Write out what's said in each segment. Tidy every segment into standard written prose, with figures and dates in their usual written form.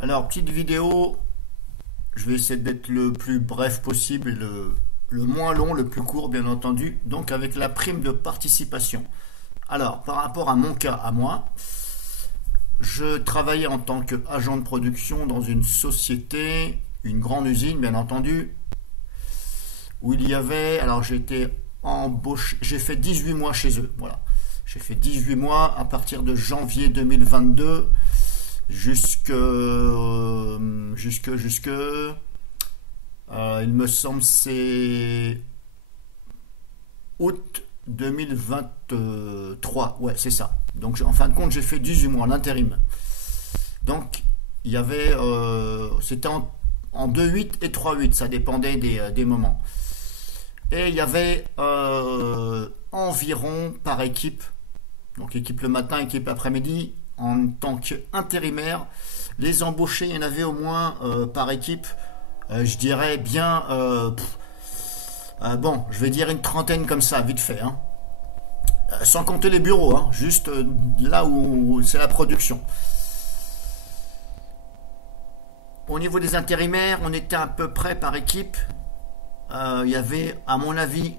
Alors, petite vidéo, je vais essayer d'être le plus bref possible et le moins long, le plus court, bien entendu, donc avec la prime de participation. Alors, par rapport à mon cas, à moi, je travaillais en tant qu'agent de production dans une société, une grande usine, bien entendu, où il y avait, alors j'ai été embauché, j'ai fait 18 mois chez eux, voilà. J'ai fait 18 mois à partir de janvier 2022 jusque il me semble c'est août 2023, ouais c'est ça. Donc en fin de compte j'ai fait 18 mois en intérim. Donc il y avait c'était en 2-8 et 3-8, ça dépendait des moments. Et il y avait environ par équipe, donc équipe le matin, équipe l'après-midi, en tant qu'intérimaire. Les embauchés, il y en avait au moins par équipe, je dirais bien, bon, je vais dire une trentaine comme ça, vite fait, hein. Sans compter les bureaux, hein, juste là où c'est la production. Au niveau des intérimaires, on était à peu près par équipe. Il y avait, à mon avis,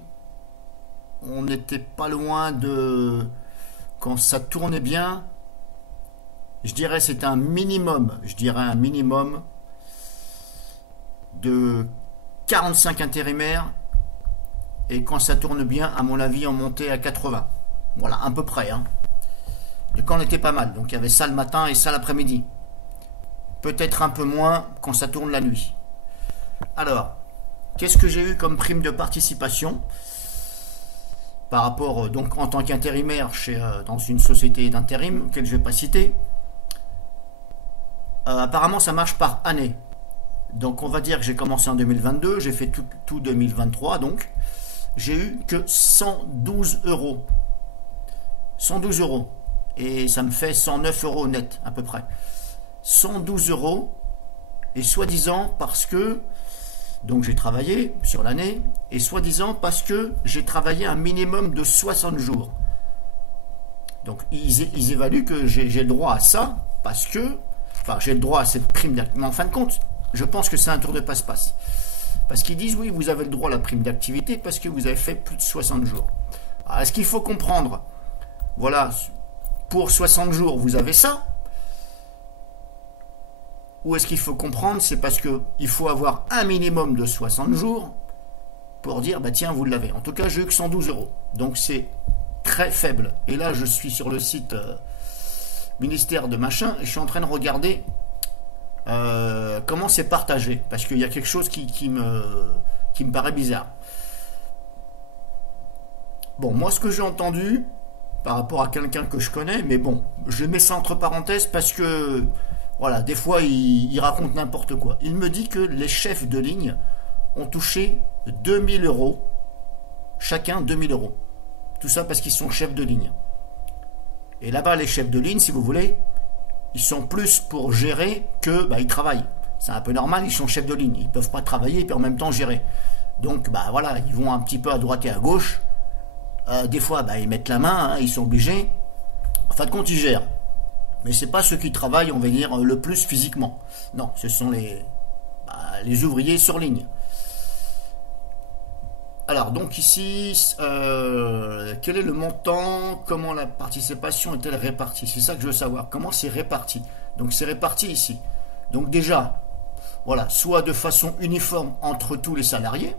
on n'était pas loin de... Quand ça tournait bien, je dirais c'est un minimum, de 45 intérimaires. Et quand ça tourne bien, à mon avis, on montait à 80. Voilà, à peu près. Hein. Et quand on était pas mal. Donc il y avait ça le matin et ça l'après-midi. Peut-être un peu moins quand ça tourne la nuit. Alors, qu'est-ce que j'ai eu comme prime de participation par rapport, donc en tant qu'intérimaire dans une société d'intérim, que je ne vais pas citer. Apparemment, ça marche par année. Donc, on va dire que j'ai commencé en 2022, j'ai fait tout 2023, donc j'ai eu que 112 euros. 112 euros. Et ça me fait 109 euros net, à peu près. 112 euros. Et soi-disant, parce que donc j'ai travaillé sur l'année, et soi-disant parce que j'ai travaillé un minimum de 60 jours. Donc ils évaluent que j'ai le droit à ça, parce que, enfin j'ai le droit à cette prime d'activité. Mais en fin de compte, je pense que c'est un tour de passe-passe. Parce qu'ils disent oui, vous avez le droit à la prime d'activité parce que vous avez fait plus de 60 jours. Alors est-ce qu'il faut comprendre, voilà, pour 60 jours vous avez ça, ou est-ce qu'il faut comprendre, c'est parce qu'il faut avoir un minimum de 60 jours pour dire, bah tiens, vous l'avez. En tout cas, j'ai eu que 112 euros. Donc c'est très faible. Et là, je suis sur le site ministère de machin, et je suis en train de regarder comment c'est partagé. Parce qu'il y a quelque chose qui me paraît bizarre. Bon, moi, ce que j'ai entendu, par rapport à quelqu'un que je connais, mais bon, je mets ça entre parenthèses parce que... Voilà, des fois, il raconte n'importe quoi. Il me dit que les chefs de ligne ont touché 2000 euros, chacun 2000 euros. Tout ça parce qu'ils sont chefs de ligne. Et là-bas, les chefs de ligne, si vous voulez, ils sont plus pour gérer que ils travaillent. C'est un peu normal, ils sont chefs de ligne. Ils ne peuvent pas travailler et puis en même temps gérer. Donc, voilà, ils vont un petit peu à droite et à gauche. Des fois, ils mettent la main, hein, ils sont obligés. En fin de compte, ils gèrent. Mais c'est pas ceux qui travaillent, on va dire, le plus physiquement. Non, ce sont les ouvriers sur ligne. Alors, donc ici, quel est le montant, comment la participation est-elle répartie? C'est ça que je veux savoir. Comment c'est réparti? Donc, c'est réparti ici. Donc déjà, voilà, soit de façon uniforme entre tous les salariés.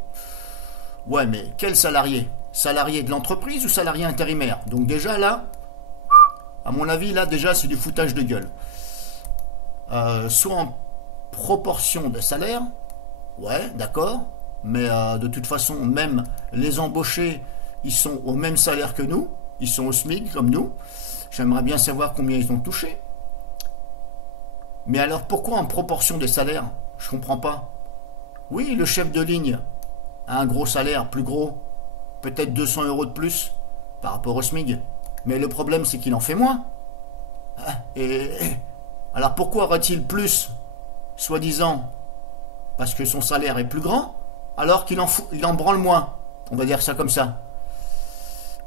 Ouais, mais quel salarié? Salarié de l'entreprise ou salarié intérimaire? Donc déjà, là... À mon avis, là, déjà, c'est du foutage de gueule. Soit en proportion de salaire, ouais, d'accord, mais de toute façon, même les embauchés, ils sont au même salaire que nous, ils sont au SMIC comme nous. J'aimerais bien savoir combien ils ont touché. Mais alors, pourquoi en proportion des salaires? Je comprends pas. Oui, le chef de ligne a un gros salaire, plus gros, peut-être 200 euros de plus par rapport au SMIC. Mais le problème, c'est qu'il en fait moins. Et alors pourquoi aurait-il plus, soi-disant, parce que son salaire est plus grand, alors qu'il en branle moins? On va dire ça comme ça.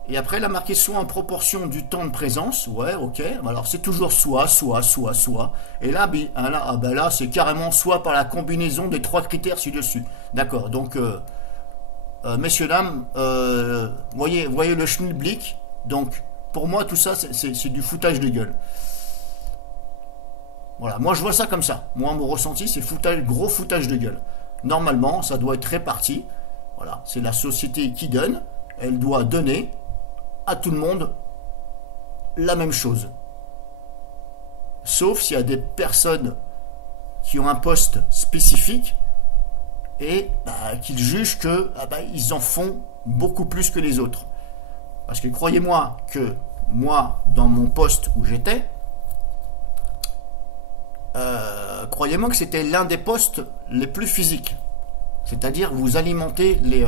Et après, il a marqué soit en proportion du temps de présence. Ouais, ok. Alors, c'est toujours soit. Et là, là c'est carrément soit par la combinaison des 3 critères ci-dessus. D'accord. Donc, messieurs, dames, voyez le schmilblick. Donc, pour moi, tout ça, c'est du foutage de gueule. Voilà. Moi, je vois ça comme ça. Moi, mon ressenti, c'est gros foutage de gueule. Normalement, ça doit être réparti. Voilà. C'est la société qui donne. Elle doit donner à tout le monde la même chose. Sauf s'il y a des personnes qui ont un poste spécifique et qu'ils jugent que ils en font beaucoup plus que les autres. Parce que croyez-moi que moi, dans mon poste où j'étais, croyez-moi que c'était l'un des postes les plus physiques. C'est-à-dire vous alimentez les...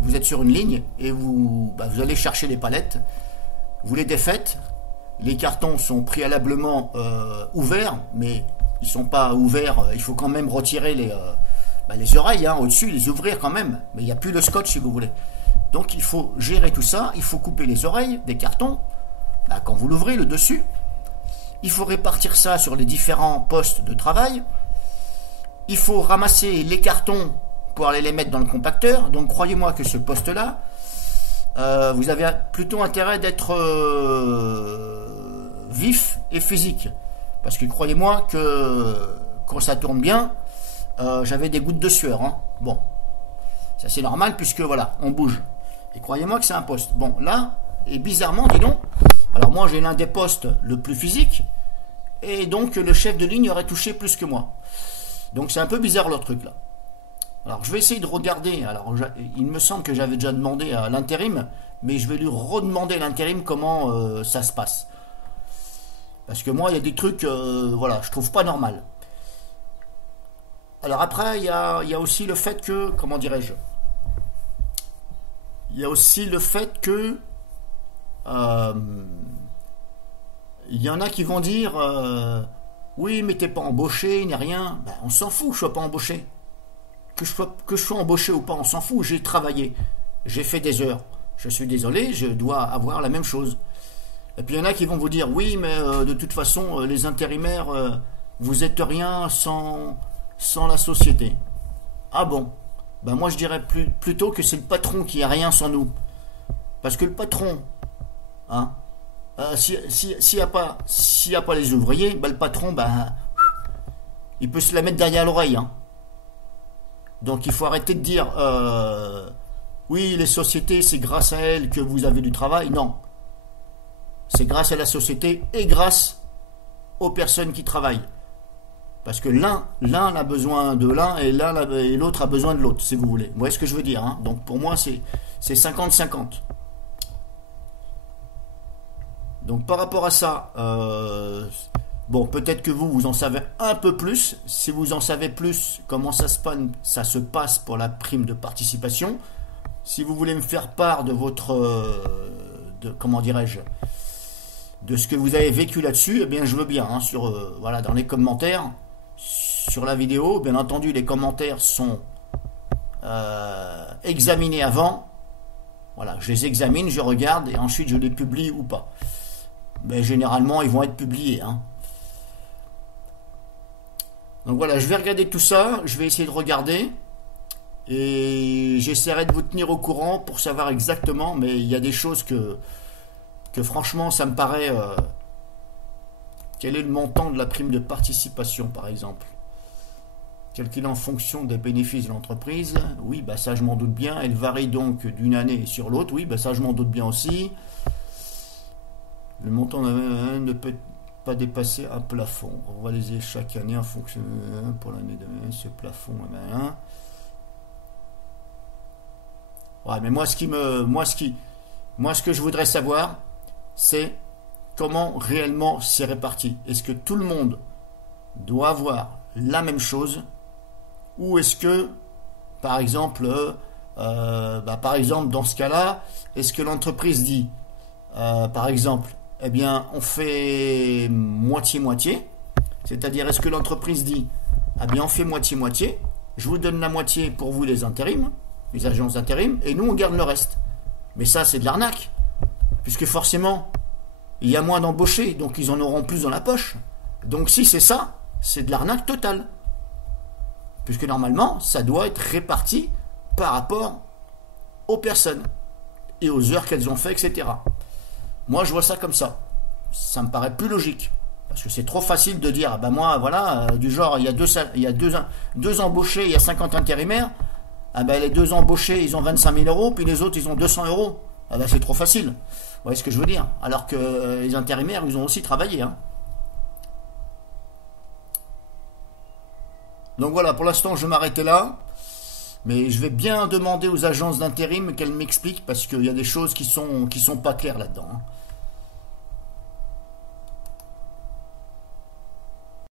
vous êtes sur une ligne et vous allez chercher les palettes, vous les défaites, les cartons sont préalablement ouverts, mais ils ne sont pas ouverts, il faut quand même retirer les oreilles au-dessus, les ouvrir quand même, mais il n'y a plus le scotch si vous voulez. Donc il faut gérer tout ça, il faut couper les oreilles des cartons, quand vous l'ouvrez le dessus, il faut répartir ça sur les différents postes de travail, il faut ramasser les cartons pour aller les mettre dans le compacteur. Donc croyez-moi que ce poste-là, vous avez plutôt intérêt d'être vif et physique. Parce que croyez-moi que quand ça tourne bien, j'avais des gouttes de sueur. Hein. Bon, ça c'est normal puisque voilà, on bouge. Et croyez-moi que c'est un poste. Bon, là, et bizarrement, dis donc, alors moi j'ai l'un des postes le plus physique, et donc le chef de ligne aurait touché plus que moi. Donc c'est un peu bizarre le truc là. Alors je vais essayer de regarder, alors il me semble que j'avais déjà demandé à l'intérim, mais je vais lui redemander à l'intérim comment ça se passe. Parce que moi il y a des trucs, je trouve pas normal. Alors après il y a aussi le fait que, comment dirais-je, il y a aussi le fait que il y en a qui vont dire oui mais t'es pas embauché, ni rien. On s'en fout que je sois pas embauché. Que je sois embauché ou pas, on s'en fout, j'ai travaillé, j'ai fait des heures, je suis désolé, je dois avoir la même chose. Et puis il y en a qui vont vous dire oui mais de toute façon les intérimaires vous êtes rien sans la société. Ah bon, moi je dirais plutôt que c'est le patron qui a rien sans nous. Parce que le patron, s'il n'y a pas les ouvriers, le patron il peut se la mettre derrière l'oreille. Donc il faut arrêter de dire oui les sociétés c'est grâce à elles que vous avez du travail. Non, c'est grâce à la société et grâce aux personnes qui travaillent. Parce que l'un a besoin de l'un et l'autre a besoin de l'autre, si vous voulez. Vous voyez ce que je veux dire. Donc pour moi c'est 50-50. Donc par rapport à ça, peut-être que vous en savez un peu plus. Si vous en savez plus, comment ça se passe pour la prime de participation. Si vous voulez me faire part de votre, de ce que vous avez vécu là-dessus, eh bien je veux bien. Dans les commentaires sur la vidéo. Bien entendu, les commentaires sont examinés avant. Voilà, je les examine, je regarde et ensuite je les publie ou pas. Mais généralement, ils vont être publiés. Donc voilà, je vais regarder tout ça, je vais essayer de regarder et j'essaierai de vous tenir au courant pour savoir exactement, mais il y a des choses que franchement ça me paraît... quel est le montant de la prime de participation par exemple? Calculé en fonction des bénéfices de l'entreprise? Oui, ça je m'en doute bien, elle varie donc d'une année sur l'autre, oui, ça je m'en doute bien aussi. Le montant ne peut pas dépasser un plafond. On va les chaque année en fonction pour l'année de ce plafond. Ouais, mais moi ce que je voudrais savoir, c'est comment réellement c'est réparti. Est-ce que tout le monde doit avoir la même chose, ou est-ce que, par exemple, dans ce cas-là, est-ce que l'entreprise dit, par exemple, eh bien, on fait moitié-moitié. C'est-à-dire, est-ce que l'entreprise dit, eh bien, on fait moitié-moitié, je vous donne la moitié pour vous les intérims, les agences d'intérim, et nous, on garde le reste. Mais ça, c'est de l'arnaque. Puisque forcément, il y a moins d'embauchés, donc ils en auront plus dans la poche. Donc si c'est ça, c'est de l'arnaque totale. Puisque normalement, ça doit être réparti par rapport aux personnes et aux heures qu'elles ont fait, etc. Moi, je vois ça comme ça. Ça me paraît plus logique. Parce que c'est trop facile de dire, ben moi, voilà, du genre, il y a deux embauchés, il y a 50 intérimaires. Ah ben les deux embauchés, ils ont 25 000 euros, puis les autres, ils ont 200 euros. Ah ben c'est trop facile. Vous voyez ce que je veux dire? Alors que les intérimaires, ils ont aussi travaillé. Hein. Donc voilà, pour l'instant, je vais m'arrêter là. Mais je vais bien demander aux agences d'intérim qu'elles m'expliquent parce qu'il y a des choses qui sont pas claires là-dedans. Hein.